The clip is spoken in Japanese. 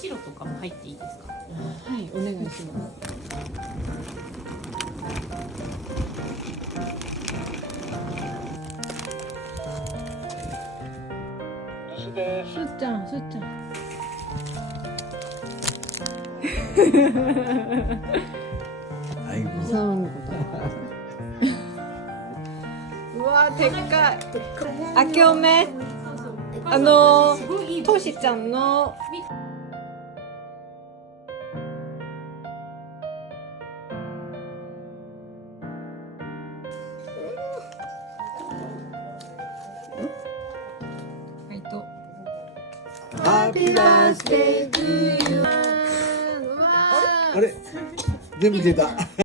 白とかも入っていいですか？はいお願いします。すっちゃんすっちゃん。はいそううわでっかい。あけおめ。あのすごいいいとしちゃん。のはいと Happy birthday to you あれ全部出た